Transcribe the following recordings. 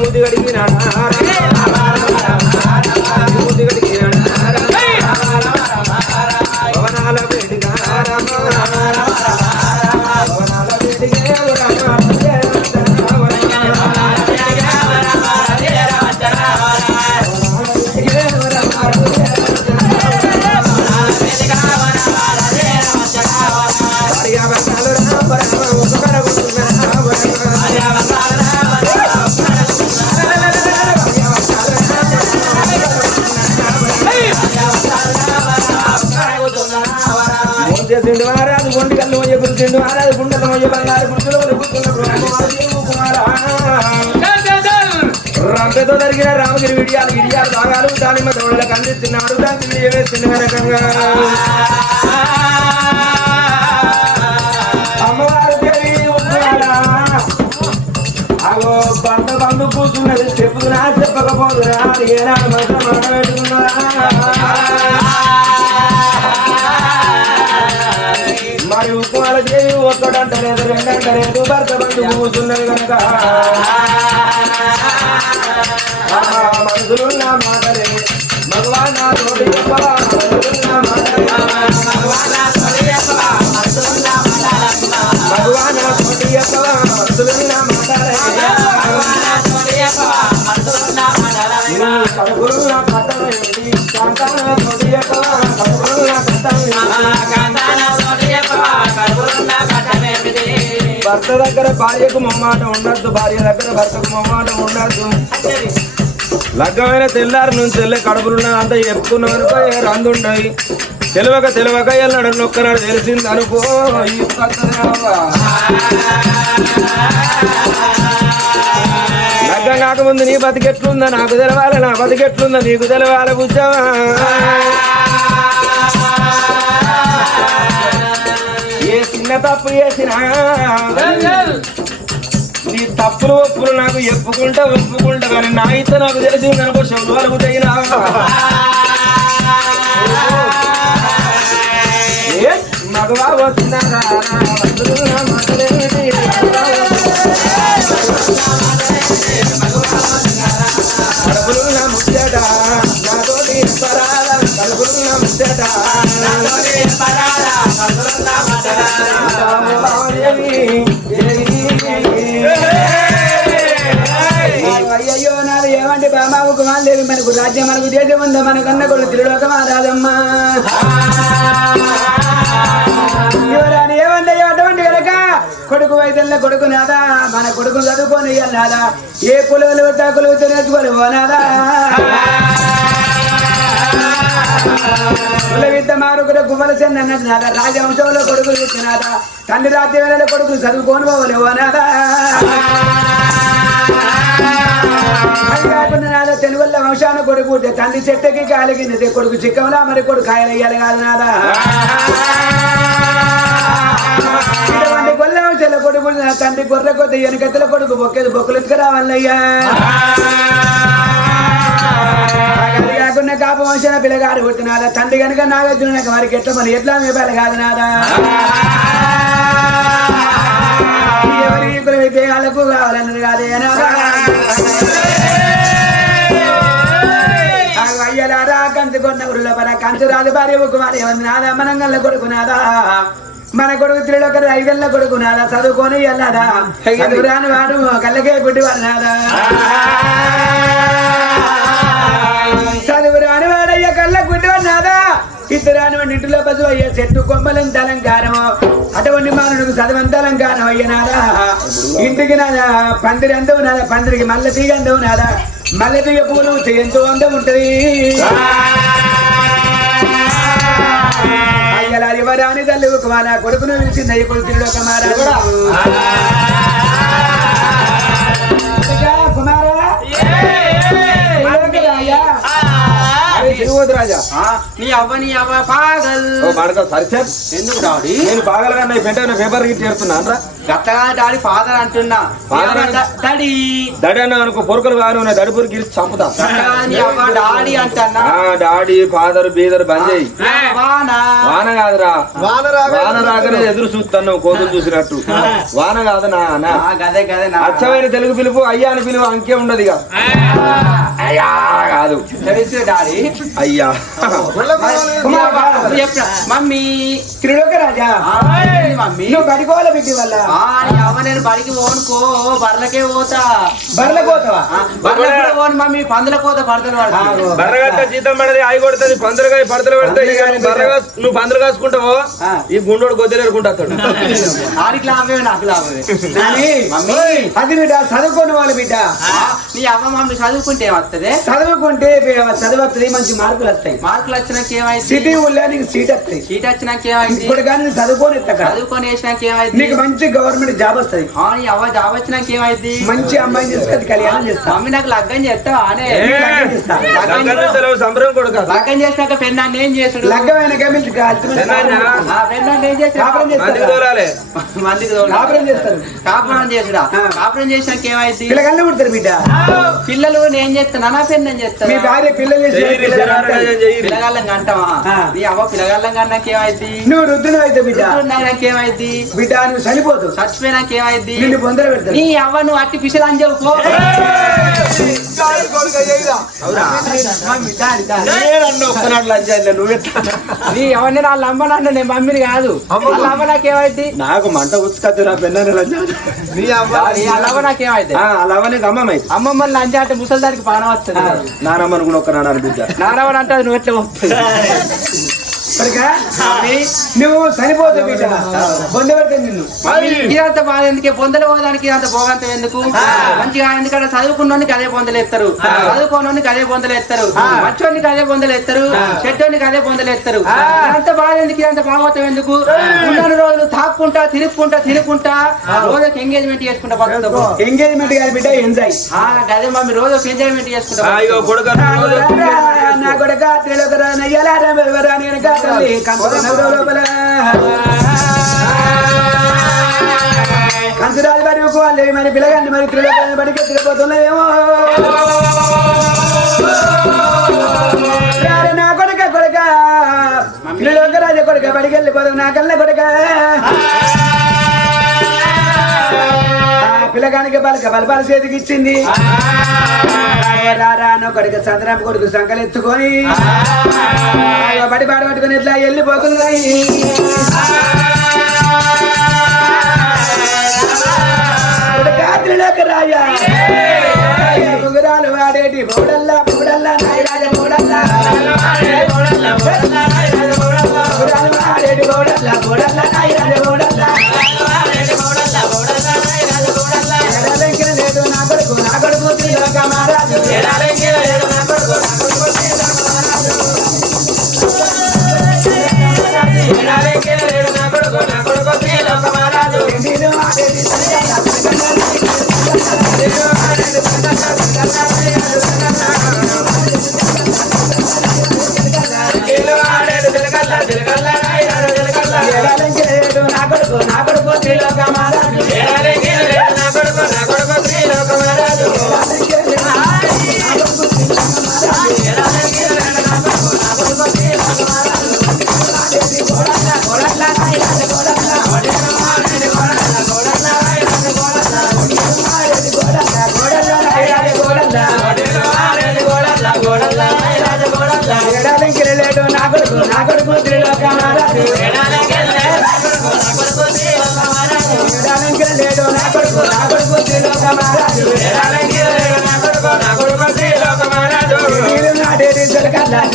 ముద్దు గడిగినాడా చేసిండు మహారాజు ఒంటి కళ్ళు మొయ్య కురిసిండు మహారాజు గుండెలు మొయ్య బంగారు గుర్తులు రంగతో జరిగిన రామగిరి విడియాలు విడియాలు భాగాలు దానిమ్మ దోడలకు అందిస్తున్నాడు దానికి విడియ వేసిండు వెనకంగా అమ్మవారు అగో బంధ బంధు కూర్చున్నది. చెప్పుదునా చెప్పకపోదునా? ఏనాడు మనసు మన ఒక్కడంటలేదు రెండంటలేదు భర్త బంధు కూర్చున్నది కనుక. ఆ మనసులు నా మాటలే భగవాన్ నా తోటి చెప్పవా? మనసులు నా మాటలే. భగవాన్ నా తోటి చెప్పవా? మనసులు మాటలే. కడుపులు నా కాంతాన తోటి చెప్పవా? కడుపులు నా కట్టలేది భర్త దగ్గర భార్యకు మొమ్మాట ఉండద్దు భార్య దగ్గర భర్తకు మొమ్మాట ఉండద్దు. లగ్గమైన తెల్లారి నుంచి వెళ్ళి కడుపులున్న అంత చెప్పుకున్న అనుకో ఏ తెలివక తెలివక వెళ్ళాడు నొక్కనాడు తెలిసింది అనుకో లగ్గం కాకముందు నీ బతికెట్లుందా? నాకు తెలవాలి నా బతికెట్లుందా? నీకు తెలవాలి బుజ్జవా. ఏ చిన్న తప్పు చేసినా. నీ తప్పులు ఒప్పులు నాకు ఎప్పుకుంటా ఒప్పుకుంటా కానీ నా ఇత నాకు తెలిసింది అనుకో శబ్దాలకు తగిన. మగవా వస్తున్నారా? కడుపులు నా ముచ్చట నాతోటి పరాల కడుపులు నా ముచ్చట. అయ్యో నాది ఏమంటే బాబాబు కుమారదేవి మనకు రాజ్యం మనకు దేశం ఉందా. మనకన్న కొడు తిరులోకమా రాదమ్మా ఎవరాని ఏమన్నాయో అటువంటి కనుక కొడుకు వైద్యుల కొడుకు నాదా? మన కొడుకు చదువుకొని నాదా ఏ కులవలు పెట్టా కులవుతో పోనాదా? నాదా కులవిద్య మారుకుల గుమ్మల అన్నది రాజవంశంలో కొడుకులు ఇచ్చినాద తండ్రి రాజ్యంలో కొడుకులు చదువుకొని పోవాలి ఓ నాదా కాకుండా తెలుగుల వంశాన కొడుకు తండ్రి చెట్టుకి కాలిగింది కొడుకు చిక్కంలా మరి కొడుకు కాయలయ్యాలి కాదు నాదా. ఇటువంటి గొల్ల వంశాల కొడుకు తండ్రి గొర్రె కొద్ది వెనకత్తల కొడుకు బొక్కేది బొక్కలు ఎత్తుకు రావాలయ్యా వంశన పిల్లగాడు పుట్టినాదా తండ్రి కనుక నాగార్జున వారికి ఎట్లా మరి? ఎట్లా మీ పిల్ల కాదు నాదా? ఎవరి కులమైతే వాళ్ళకు కావాలన్నది కాదే అయ్యలారా కంచు కొన్న ఊరిలో పర కంచు రాదు భార్య కుమారి నాదా? మనంగల్ల కొడుకు నాదా? మన కొడుకు త్రిలోక ఐదల్ల కొడుకు నాదా? చదువుకొని వెళ్ళాదా రాని వాడు? కళ్ళకే గుడ్డివాడు నాదా? ఇద్దరాని వాడి ఇంటిలో పశువు అయ్యే చెట్టు కొమ్మలంత అలంకారము అటువంటి మానవుడికి చదవంత అలంకారం అయ్యనాదా ఇంటికి నాదా పందిరి అందవు నాదా పందిరికి మల్లె తీగ అందవు నాదా. మల్లె తీగ పూలు ఎంతో అందం ఉంటది. అయ్యలా ఎవరాని తల్లి కుమార కొడుకును పిలిచింది కొడుకు కొడుకుడు ఒక కుమారా రాజా? నీ అవ్వ నీ అవ్వ పాగల్ ఓ పడక సరిసే ఎందుకు డాడీ? నేను పాగలగా నా పెంట పేపర్ గిట్ చేస్తున్నాను రా. గట్టగా డాడీ ఫాదర్ అంటున్నా. దడి అన్న అనుకో పొరకలు కాను గిరి చంపుతా. గట్టగా నీ అవ్వ డాడీ అంటన్నా. ఆ డాడీ ఫాదర్ బీదర్ బంద్ చేయి. వానా. వాన కాదురా. వాన రాకనే ఎదురు చూస్తాను కోతులు చూసినట్టు. వాన కాదు నా గదే గదే అచ్చమైన తెలుగు పిలుపు అయ్యా అని పిలుపు అంకే ఉండదు ఇక. అయ్యా కాదు. తెలుసు డాడీ. అయ్యా. మమ్మీ. త్రిలోక రాజా మమ్మీ. నువ్వు గడికోవాల బిడ్డి వల్ల? అవ్వ నేను బడికి పోనుకో బర్లకే పోతా. బర్ల కోతవా ఆ, బర్లకు కూడా పోను మమ్మీ. పందుల కోత పడతలు బర్రగట్ట జీతం పడది ఆయి కొడుతుంది పందులుగా పడతలు పెడతాయి. బర్రగా నువ్వు పందులు కాసుకుంటావో. ఈ గుండోడు గొద్దెలేరుకుంటాడు ఆడికి లాభమే నాకు లాభమే. నాని, మమ్మీ. అది బిడ్డ చదువుకున్న వాళ్ళ బిడ్డ. ఆ, నీ అవ్వ మమ్మీ చదువుకుంటే వస్తుంది చదువుకుంటే చదువుతుంది మంచి మార్కులు వస్తాయి మార్కులు వచ్చినాక ఏమైంది? సిటీ సీట్ వస్తాయి. సీట్ వచ్చినాక ఏమైంది? ఇప్పుడు కానీ చదువుకొని చదువుకొని వేసినాక ఏమైంది? నీకు మంచి గవర్నమెంట్ జాబ్ వస్తుంది. ఆ, నీ అవ్వ జాబ్ వచ్చినాక ఏమైంది? మంచి అమ్మాయిని తీసుకొని కళ్యాణం చేస్తా. మమ్మీ నాకు లగ్గం చేస్తావా అనే సంబరం కొడుక లగ్గం చేసినాక పెన్నాన్ని ఏం చేసుడు? పెన్నాన్నా? ఆ, పెన్నాన్ని ఏం కాపురం చేసాడు మందికి. కాపురం చేస్తారు కాపురం చేసుడా. కాపురం చేసినాక ఏమైంది? పిల్లగాళ్ళు పుడతారు బిడ్డ. పిల్లలు నేను చేస్తాను నా పెన్ను నేను చేస్తాను మీ భార్య పిల్లలు పిల్లగాళ్ళం అంటావా. నీ అవ్వ పిల్లగాళ్ళం కన్నాక ఏమైంది? నువ్వు రుద్దును అయితే బిడ్డ ఏమైంది? బిడ్డ నువ్వు చనిపోదు నిన్ను నీ అవ్వ నువ్వు అట్టి పిసలు అని? నీ ఎవరిని నా నేను మమ్మీని కాదు. అవ్వ నాకేమైంది నాకు మంట ఉచ్చుకద్దు నా లంచ్ వాళ్ళ అవ్వ నాకేమైంది అలా అవన్నీ అమ్మమ్మ అమ్మమ్మ అంటే ముసలిదానికి పానం వస్తుంది. నానమ్మను కూడా ఒక్కనాడు అనిపించా నానవని అంటే అది నువ్వు ఎట్లా పోతుంది కనుక నువ్వు చనిపోదు బిడ్డ. బొంద పెడతాను నిన్ను. ఇదంతా బాధ ఎందుకే పొందలు పోదానికి ఇదంతా భోగంతం ఎందుకు? మంచిగా ఎందుకంటే చదువుకున్నోనికి అదే పొందలు ఎత్తారు. చదువుకోనోనికి అదే పొందలు ఎత్తారు. మంచోనికి అదే పొందలు ఎత్తారు. చెడ్డోనికి అదే పొందలు ఎత్తారు. ఇదంతా బాధ ఎందుకు ఇదంతా భాగవతం ఎందుకు? ఉన్న రోజులు తాక్కుంటా తిరుక్కుంటా తిరుక్కుంటా రోజుకి ఎంగేజ్మెంట్ చేసుకుంటా బతుకుతాం ఎంగేజ్మెంట్ కాదు బిడ్డ ఎంజాయ్ అదే మమ్మీ రోజు ఎంజాయ్మెంట్ చేసుకుంటా నా కొడక తెలుగురా నయ్యలారా వెవరా నేను కాటల్లి కంపదనవరో లోపల కంచురాలు పడుకోవాలి మరి పిల్లగాన్ని మరి త్రిలోకాన్ని బడికి ఎత్తుకుపోతున్నాయేమో. నా కొడుక కొడుక త్రిలోక కొడుక కొడక బడికి వెళ్ళిపోతాం నా కళ్ళ కొడుక. పిల్లగానికి బలక బలపాల చేతికి ఇచ్చింది రారా నో కొడుకు చంద్రం కొడుకు సంకలు ఎత్తుకొని బడి పాడ పట్టుకొని ఇట్లా వెళ్ళిపోతున్నాయి ముగురాలు వాడేటి మూడల్లా మూడల్లా నాయ రాజ మూడల్లా మూడల్లా మూడల్లా నాయ రాజ మూడల్లా ఎడలెంకిన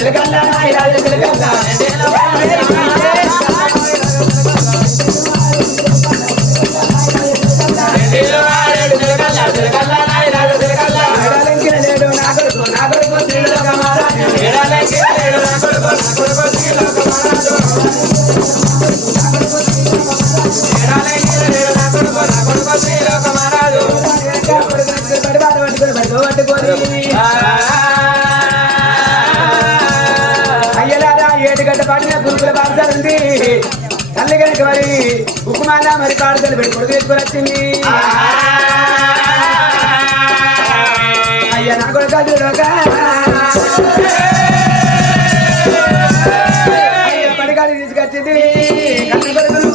చిలకల్లా చిలకల్లా నాయరాజు చిలకల్లా తల్లి కనుక మరి ఉక్కుమాల మరి పాడుదల పెట్టి కొడుకు ఎత్తుకొని వచ్చింది. అయ్యా నా కొడుక చూడక. అయ్యా పడికాడికి తీసుకొచ్చింది. కన్న కొడుకును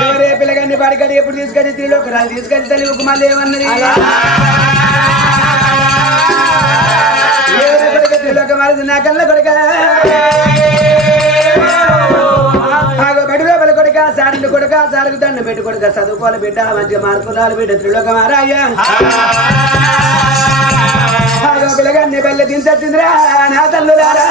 ఎవరే పిల్లగాన్ని పడికాడి ఎప్పుడు తీసుకొచ్చి త్రిలోకరాలు ఒకరాలు తీసుకెళ్తే ఉక్కుమాల ఏమన్నది? బడిలోకి కొడుక నా కళ్ళ కొడుక. ఆగో కొడుక సారిని కొడుక సారుకు దండం పెట్టి కొడుక. చదువుకోవాలి బిడ్డ మంచిగా మార్కులాలు బిడ్డ త్రిలోక మారాయ్యా ఆగో పిల్లగాన్ని బెల్ల దించొచ్చిందిరా నా తల్లులారా.